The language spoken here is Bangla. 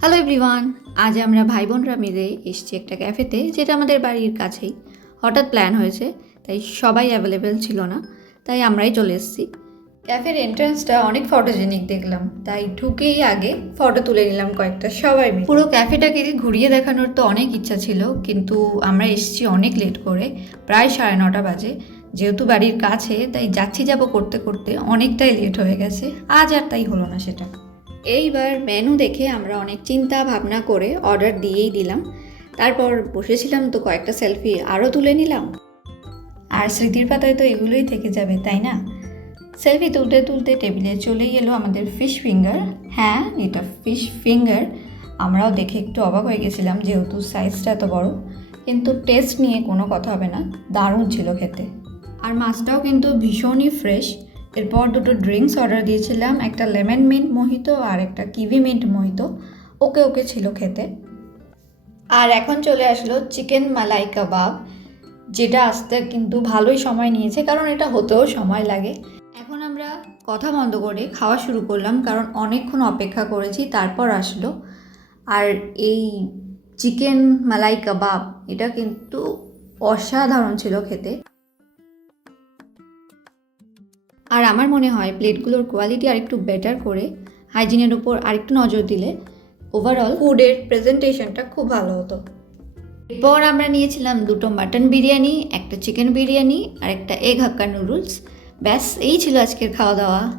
হ্যালো এভরিওয়ান, আজ আমরা ভাই বোনরা মিলে এসেছি একটা ক্যাফেতে, যেটা আমাদের বাড়ির কাছেই। হঠাৎ প্ল্যান হয়েছে, তাই সবাই অ্যাভেলেবেল ছিল না, তাই আমরাই চলে এসেছি। ক্যাফের এন্ট্রান্সটা অনেক ফটোজেনিক দেখলাম, তাই ঢুকেই আগে ফটো তুলে নিলাম কয়েকটা সবাই মিলে। পুরো ক্যাফেটাকে ঘুরিয়ে দেখানোর তো অনেক ইচ্ছা ছিল, কিন্তু আমরা এসেছি অনেক লেট করে, প্রায় 9:30 বাজে। যেহেতু বাড়ির কাছে, তাই যাচ্ছি যাবো করতে করতে অনেকটাই লেট হয়ে গেছে। আজ আর তাই হলো না সেটা। এইবার মেনু দেখে আমরা অনেক চিন্তা ভাবনা করে অর্ডার দিয়েই দিলাম। তারপর বসেছিলাম তো কয়েকটা সেলফি আরও তুলে নিলাম। আর স্মৃতির পাতায় তো এগুলোই থেকে যাবে, তাই না? সেলফি তুলতে তুলতে টেবিলে চলেই এলো আমাদের ফিশ ফিঙ্গার। হ্যাঁ, এটা ফিশ ফিঙ্গার। আমরাও দেখে একটু অবাক হয়ে গেছিলাম, যেহেতু সাইজটা এত বড়। কিন্তু টেস্ট নিয়ে কোনো কথা হবে না, দারুণ ছিল খেতে। আর মাছটাও কিন্তু ভীষণই ফ্রেশ। এরপর দুটো ড্রিঙ্কস অর্ডার দিয়েছিলাম, একটা লেমন মিন্ট মোহিতো আর একটা কিভি মিন্ট মোহিতো। ওকে ওকে ছিল খেতে। আর এখন চলে আসলো চিকেন মালাই কাবাব, যেটা আসতে কিন্তু ভালোই সময় নিয়েছে, কারণ এটা হতেও সময় লাগে। এখন আমরা কথা বন্ধ করে খাওয়া শুরু করলাম, কারণ অনেকক্ষণ অপেক্ষা করেছি, তারপর আসলো। আর এই চিকেন মালাই কাবাব এটা কিন্তু অসাধারণ ছিল খেতে। আর আমার মনে হয় প্লেটগুলোর কোয়ালিটি আরেকটু বেটার করে হাইজিনের উপর আরেকটু নজর দিলে ওভারঅল ফুডের প্রেজেন্টেশনটা খুব ভালো হতো। এরপর আমরা নিয়েছিলাম দুটো মাটন বিরিয়ানি, একটা চিকেন বিরিয়ানি আর একটা এগ হাক্কা নুডলস। ব্যাস, এই ছিল আজকের খাওয়া দাওয়া।